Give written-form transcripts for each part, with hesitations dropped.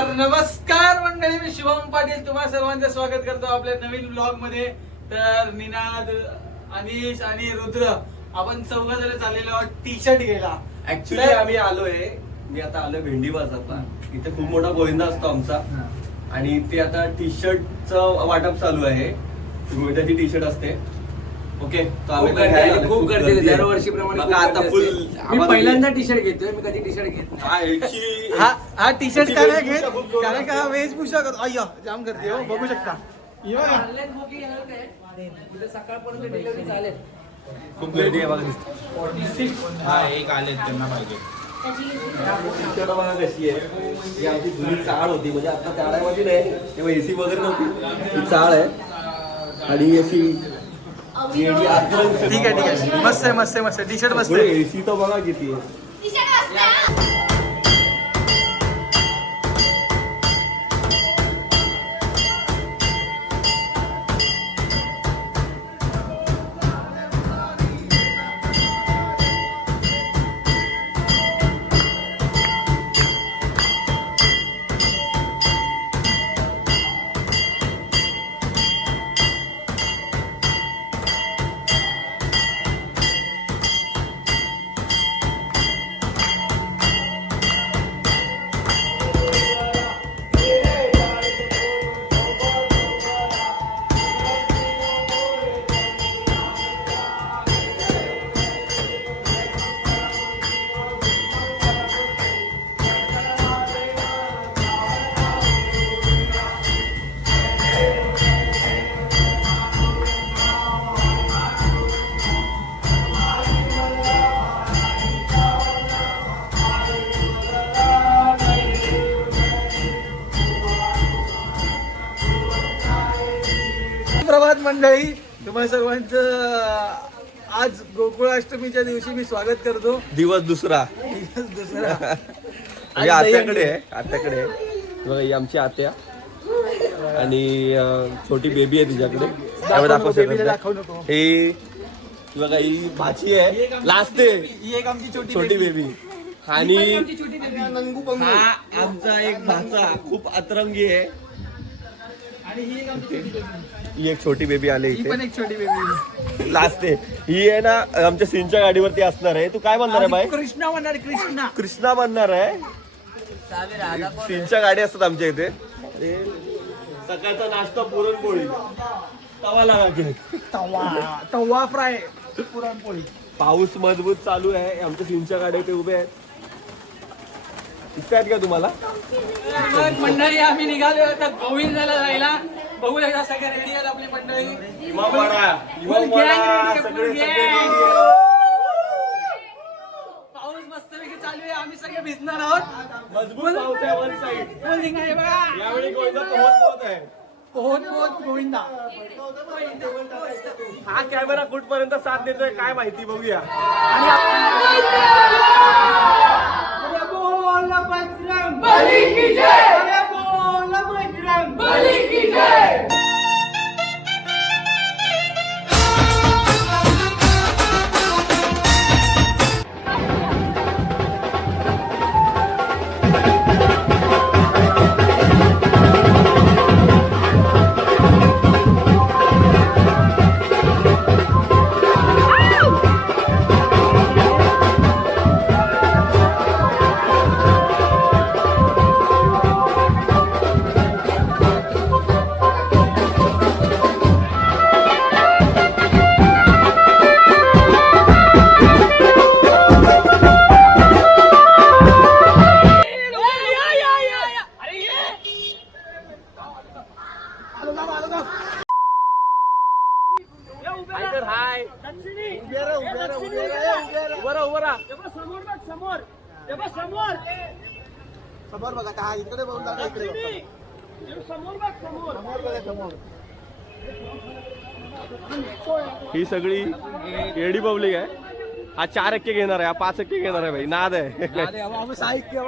तर नमस्कार मंडळी, मी शुभम पाटील तुम्हा सर्वांचं स्वागत करतो आपल्या नवीन ब्लॉग मध्ये. तर निनाद, अनिश आणि रुद्र आपण चौघ जण चाललेलो आहोत टी शर्ट घ्यायला. ऍक्च्युली आम्ही मी आता आलोय भेंडी बाजारला. इथे खूप मोठा गोविंदा असतो आमचा आणि ते आता टी शर्टचं वाटप चालू आहे. गोविंदाची टी शर्ट असते. ओके, खूप गर्दी दरवर्षीप्रमाणे आता फुल. मी पहिल्यांदा टी शर्ट घेतोय. मी कधी टी शर्ट घेत नाही. हा टी शर्ट का नाही घेत, कारण का वेशभूषा अय्या जाम करते हो, बघू शकता. सकाळपर्यंत डिलिव्हरी चालेल. खूप गर्दी आहे बघा. हा एक आले त्यांना पाहिजे. टी शर्ट बघा कशी आहे. ही आमची जुनी चाळ होती, म्हणजे आता चाळामध्ये नाही, तेव्हा एसी वगैरे नव्हती. ही चाळ आहे आणि अशी ठीक आहे मस्त आहे टी शर्ट मस्त आहे. एसी तर बघा किती आहे. प्रभात मंडळी, तुम्हा सर्वांचं आज गोकुळाष्टमीच्या दिवशी मी स्वागत करतो. दिवस दुसरा आत्याकडे आहे. बघा ही आमची आत्या आणि छोटी बेबी आहे तिच्याकडे. दाखवू नको. हे बघा ही भाची आहे, लास्ट ही एक आमची छोटी बेबी. आणि हा आमचा एक भाचा खूप अतरंगी आहे. आणि ही एक आमची छोटी बेबी. ही एक छोटी बेबी आली ही पण इथे एक छोटी बेबी. लास्ट ही आहे ना, आमच्या सिंच्या गाडीवरती असणार आहे. तू काय म्हणणार आहे बाई? कृष्णा म्हणणार, कृष्णा म्हणणार आहे. सिंच्या गाडी असतात आमच्या इथे. सकाळचा नाश्ता पुरणपोळी, तवा लागा तवा फ्राय, पुरणपोळी. पाऊस मजबूत चालू आहे. आमच्या सिंच्या गाड्या ते उभे आहेत. दिसत आहेत का तुम्हाला? मंडळी आम्ही निघालो आता गोविंदाला जायला. बघू शकता सगळे रेडी आहेत आपली मंडळी. पाऊस मस्तपैकी चालू आहे. आम्ही सगळे भिजणार आहोत. मजबूत पाऊस आहे वन साईड. फुल धिंगाणे बघा. यावेळी गोविंदा पोहोच आहे. पोहोच गोविंदा. हा कॅमेरा कुठपर्यंत साथ देतोय काय माहिती, बघूया. बली की जय, बली की जय. समोर बघा, हा इकडे बघून दाखवा, इकडे समोर समोर. ही सगळी एडी पब्लिक आहे. हा 4 टक्के घेणार आहे, हा 5 टक्के घेणार आहे. भाई नाद आहे. साहित्य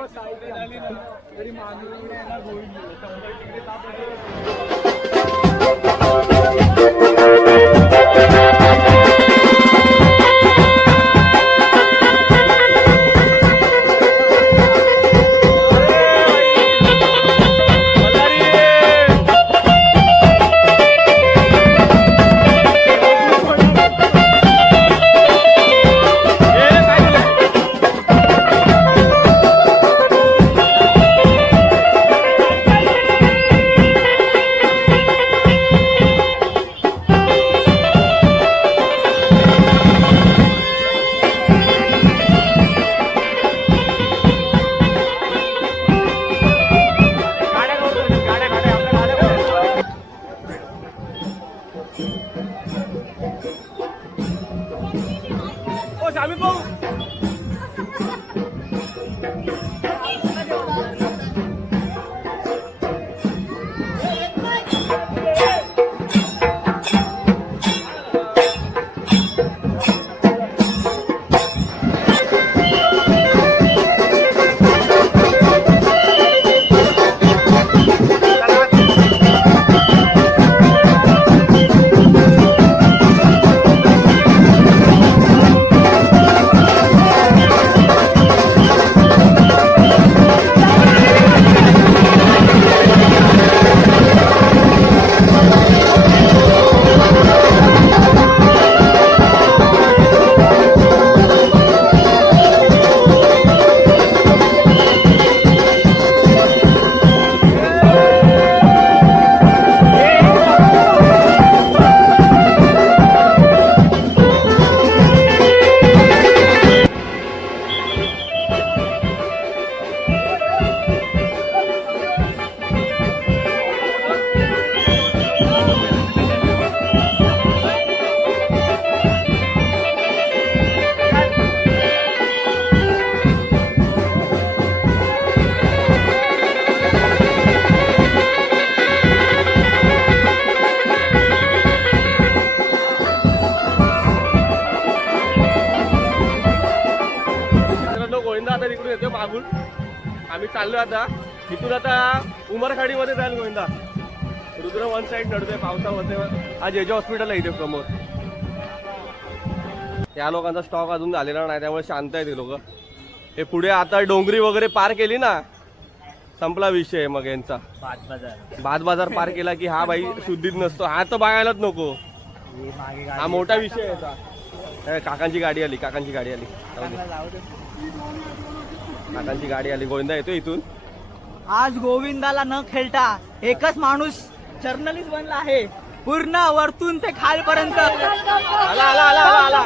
गोविंदा आता तिकडून येतो मागून. आम्ही चाललो आता तिथून आता उमरखाडीमध्ये जाईल गोविंदा. रुद्र वन साईड नडतोय पावसामध्ये. आज जेजे हॉस्पिटल आहे इथे समोर. या लोकांचा स्टॉक अजून झालेला नाही त्यामुळे शांत आहेत ते लोक. हे पुढे आता डोंगरी वगैरे पार केली ना संपला विषय मग यांचा. भात बाजार पार केला की हा बाई शुद्धीत नसतो. हा तर बघायलाच नको. हा मोठा विषय आहे याचा. काकांची गाडी आली. काकांची गाडी आली गोविंदा येतो इथून. आज गोविंदाला न खेळता एकच माणूस जर्नलिस्ट बनला आहे. पूर्ण वरतून ते खालपर्यंत. आला आला आला आला आला.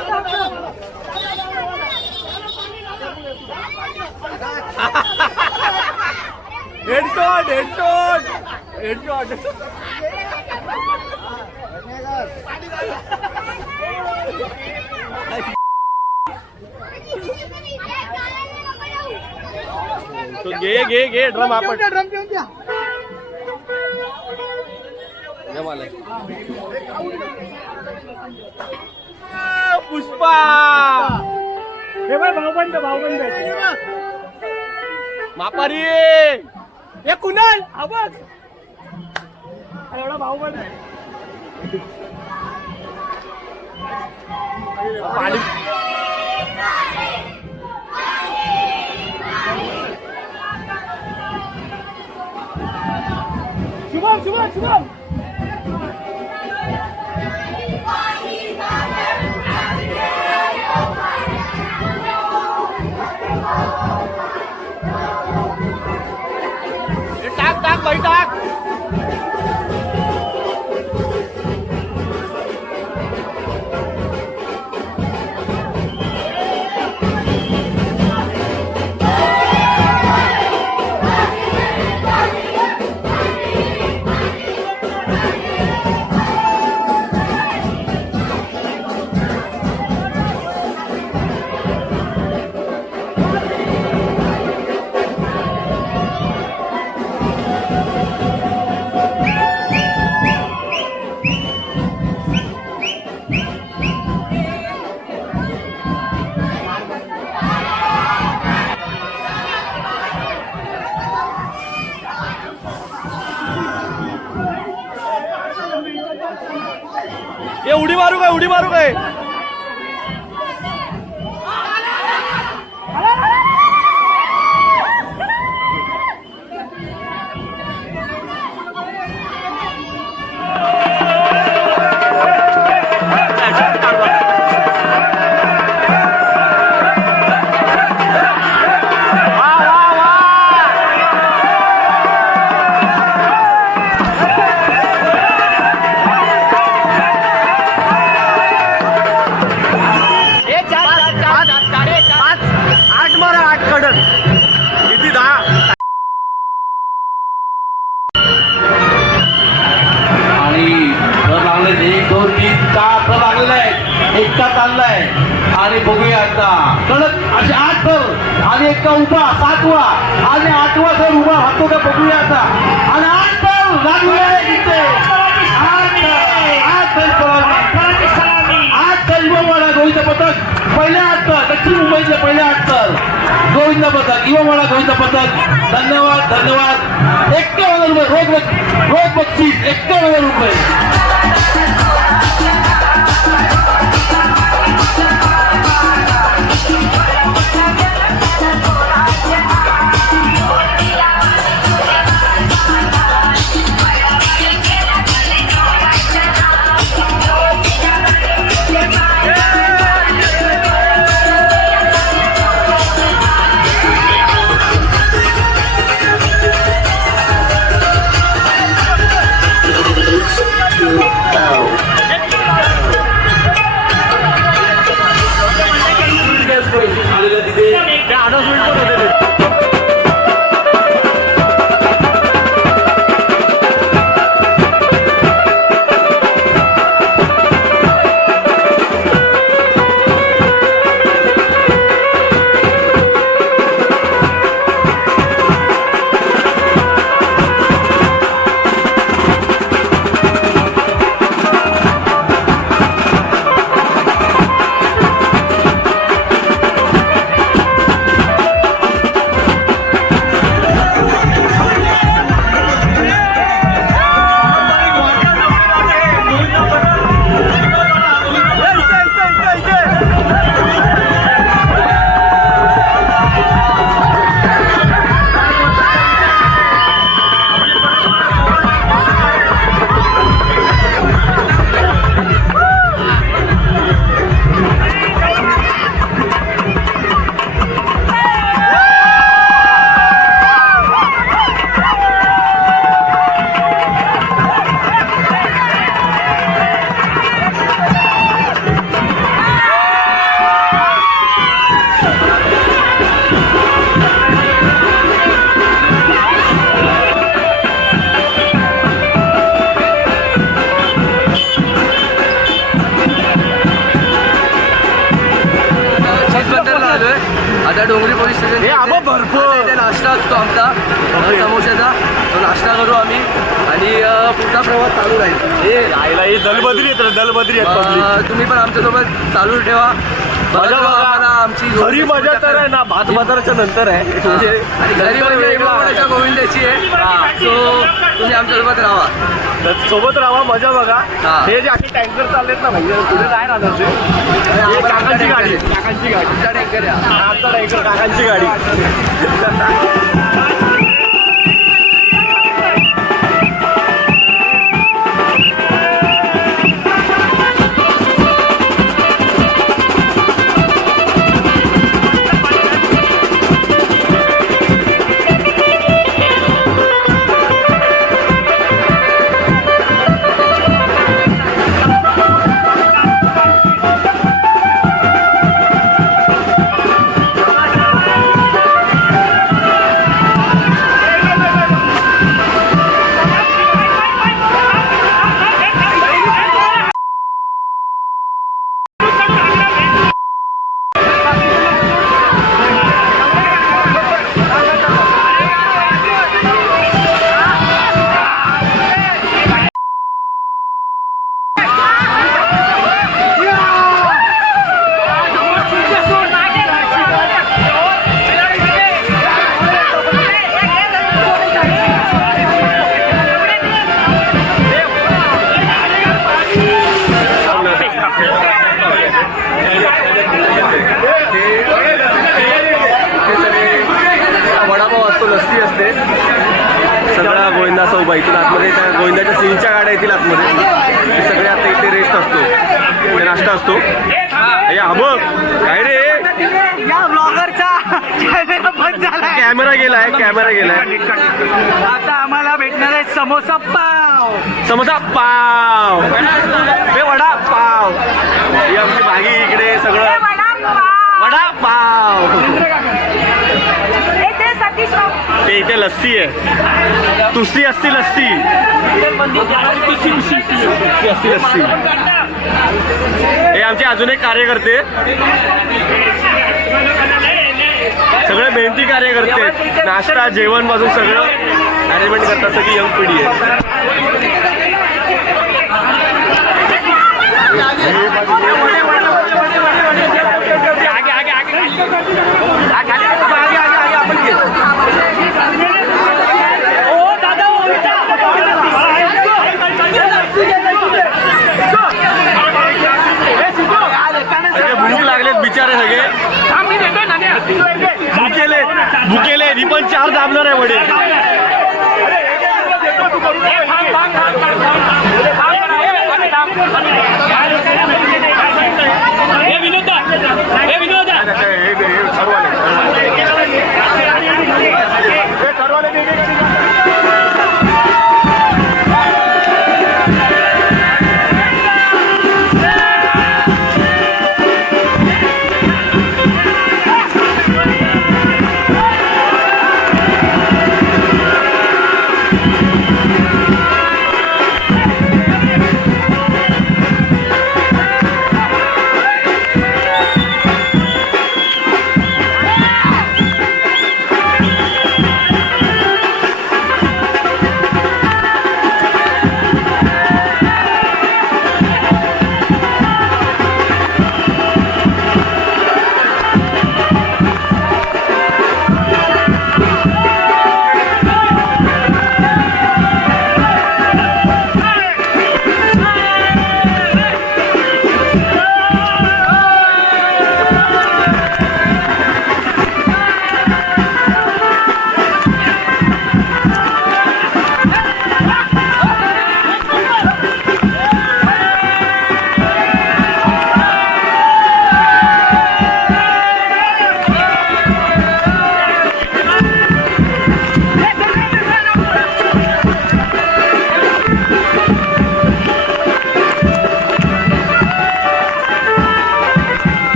Headshot headshot headshot. तो घे घे घे ड्रम. आपण ड्रम घेऊन द्या. पुष्पा हे बघ भाऊबंद मापारी. हे कुणाल हा बघ एवढा भाऊबंद आहे. पाणी शुभम शुभम शुभम. टाक टाक बाई टाक. ये उडी मारू काय उडी मारू काय. एक्का उभा 7वा आणि 8वा जर उभा राहतो का बघूया आता. आणि 8 बॉल लागले इथे 8 युवावाडा गोविंद पथक पहिल्या 8 दक्षिण मुंबईतले पहिले 8 गोविंद पथक युवावाडा गोविंद पथक. धन्यवाद धन्यवाद. 51,000 रुपये रोख बक्षीस 51,000 रुपये. आता डोंगरी पोलीस स्टेशन भरपूर नाश्ता असतो आमचा समोशाचा. तो नाश्ता करू आम्ही आणि पुढचा प्रवास चालू राहील. दलबद्री येत दलबद्री तुम्ही पण आमच्यासोबत चालू ठेवा. मजा बघा. आमची खरी मजा तर आहे ना भात बाजाराच्या नंतर आहे. आणि घरी म्हणजे इमामवाड्याच्या गोविंदाची आहे. सो तुम्ही आमच्यासोबत राहा, सोबत राहा, मजा बघा. हे जे असे टँकर चाललेत ना भाई पुढे काय राहणार ते काकांची गाडी काकांची गाडी. उभा इथून आतमध्ये त्या गोविंदाच्या सीनच्या गाड्या येतील आतमध्ये. हे सगळे आता इथे रेस्ट असतो, इथे नाश्ता असतो. हा बघ काय रे, या ब्लॉगरचा कॅमेरा बंद झाला, कॅमेरा गेलाय. आता आम्हाला भेटणार आहे समोसा पाव. समोसा पाव, हे वडा पाव, ही आमची भागी इकडे सगळं वडा पाव. ते इथे लस्सी आहे, तुसी असती लस्सी, असती लस्सी. हे आमचे अजून एक कार्यकर्ते सगळे मेहनती कार्यकर्ते आहेत. नाश्ता जेवण पासून सगळं अरेंजमेंट करतात. सगळी यंग पिढी आहे. भूक लागलेत बिचारे सगळे. भुकेले ही पण 4 दाबणार आहे वडे.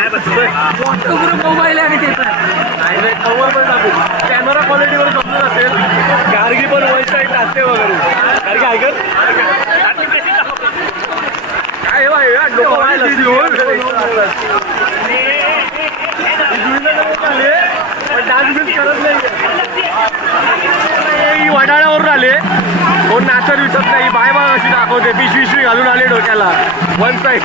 मोबाईल आहे नाही कवर पण टाकू कॅमेरा क्वालिटीवर समजून असेल गार्गी पण वन साईड असते वगैरे गार्गी ऐकत काय डान्स बिन्स करत नाही वडाळ्यावरून आले कोण नाचत विचत नाही बाय बाय अशी दाखवते पिशवी घालून आले डोक्याला वन साईड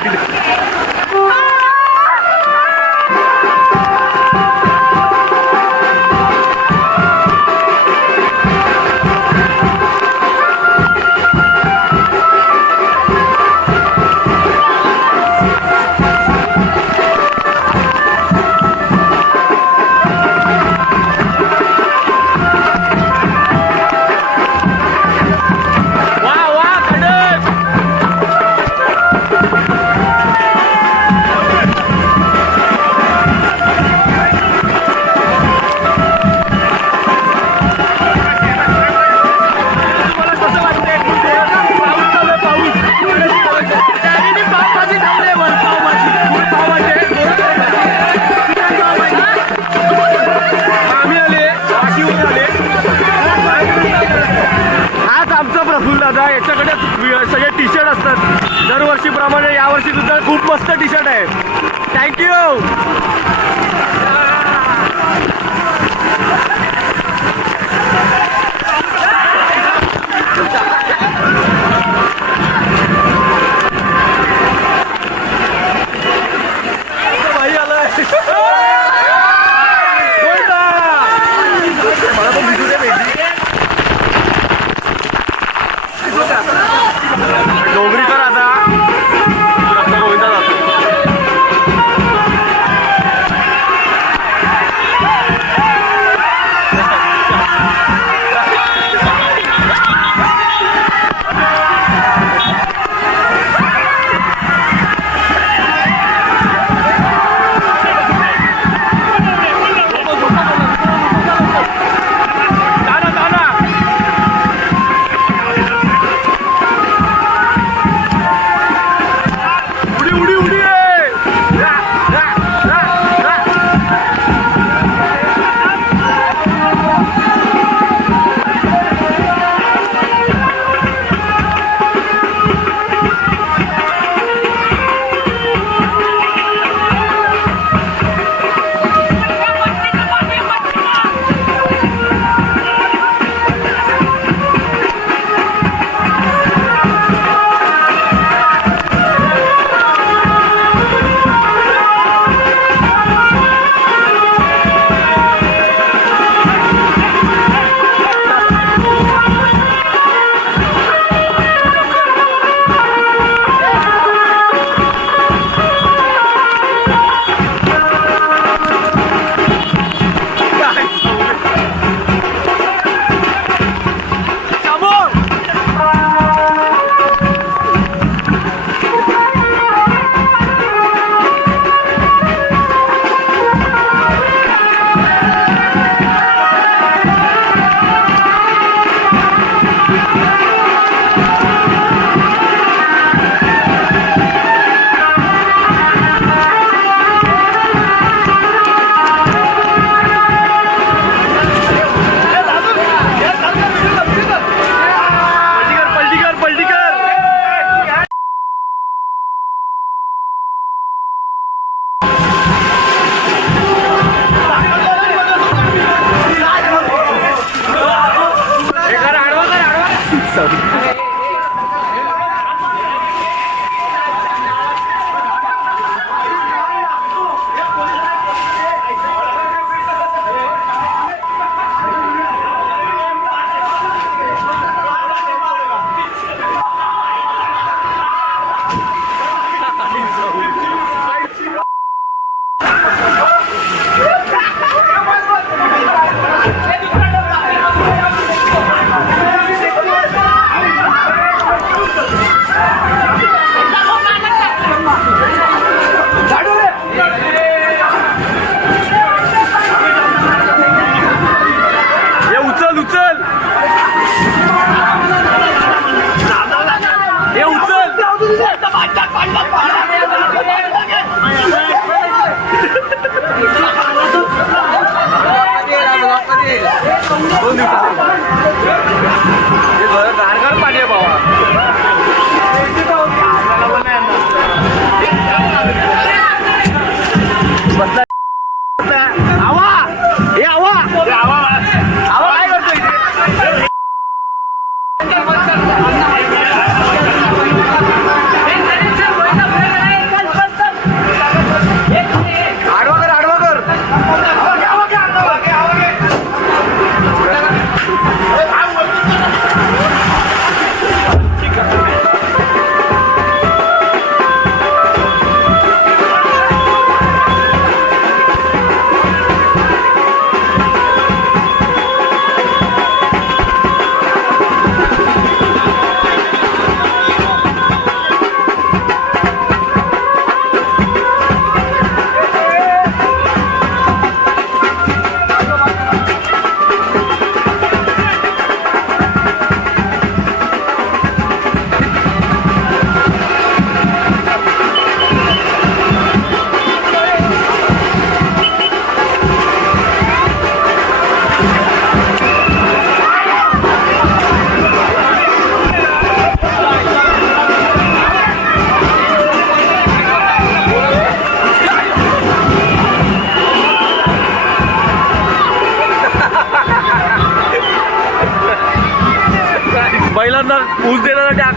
दादा याच्याकडे सगळे टी शर्ट असतात दरवर्षीप्रमाणे यावर्षी सुद्धा खूप मस्त टी शर्ट आहे थँक्यू भाई आलाय मला पण भेटू दे भेटली डोंगरी तर आता गोविंदा जातो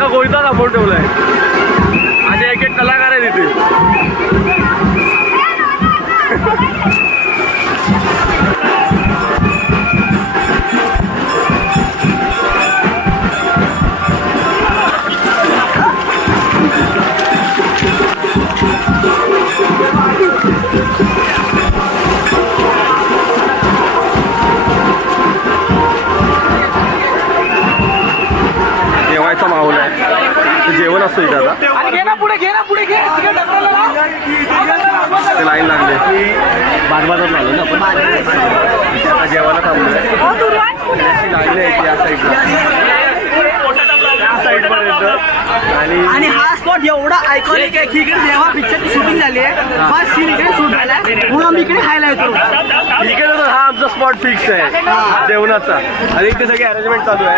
सगळं गोविंदा समोर ठेवलंय. असे एक एक कलाकार आहे तिथे. जेवायचा माहोल आहे. जेवण असतो इथे आता. घे ना पुढे घे ना पुढे घे तिकडे ढकललं ना. ते लाईन लागली. बाजबाजात लागलो ना आपण. जेवायला थांबलोय. अशी लाईन आहे या साईडला, त्या साईडपर्यंत. आणि हा स्पॉट एवढा आयकॉनिक आहे की इकडे जेव्हा पिक्चरची शूटिंग झाली आहे फर्स्ट सीन इकडे शूट झाला म्हणून आम्ही इकडे खायला येतो. इकडे तर हा आमचा स्पॉट फिक्स आहे जेवणाचा. आणि इथे सगळी अरेंजमेंट चालू आहे.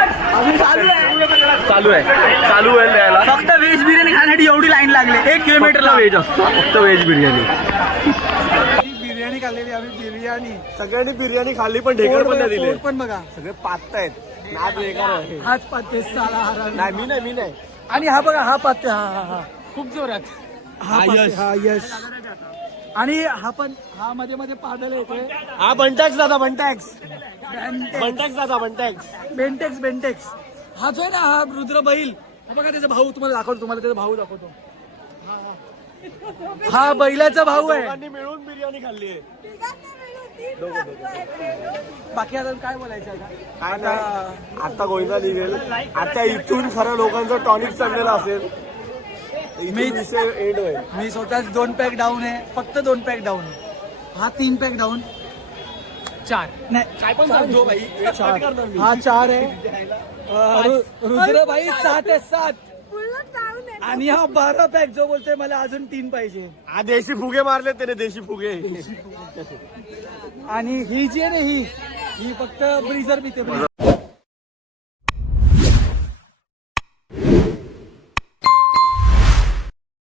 चालू आहे द्यायला. फक्त व्हेज बिर्याणी खाण्यासाठी एवढी लाईन लागली 1 किलोमीटरला. व्हेज असतो, फक्त व्हेज बिर्याणी. बिर्याणी खाल्लेली आम्ही. बिर्याणी सगळ्यांनी बिर्याणी खाल्ली पण ढेकर पण नाही दिले. पण बघा सगळे पाततायत. नाद वेगळा आहे. हाच पाते साला हरा. नाही मी नाही. आणि हा बघा हा पाते. हा खूप जोरात. हा यश. हा यश. आणि हा पण हा मध्ये मध्ये पादल येतोय. हा बंटॅक्स दादा. बंटॅक्स दादा. बेंटेक्स. हा जो आहे ना हा रुद्र बैल. हा बघा त्याचा भाऊ तुम्हाला दाखवतो. हा बैलाचा भाऊ आहे. दोघांनी मिळून बिर्याणी खाल्ली आहे. बाकी आता काय बोलायचं काय नाही. आता गोविंदा निघेल. आता इथून खरं लोकांचं टॉनिक चढलेलं असेल. मीच- विषय एंड होईल. मी स्वतःच 2 पॅक डाऊन आहे. फक्त 2 पॅक डाऊन आहे. हा 3 पॅक डाऊन. 4 नाही काय पण सांगतो भाई. 4. हा 4 आहे. रुद्र भाई 7 आहे. 7. आणि हा 12 पॅक जो बोलतोय मला अजून 3 पाहिजे. हा देशी फुगे मारले त्याने. देशी फुगे. आणि ही जी आहे ना ही फक्त ब्रीझर पिते.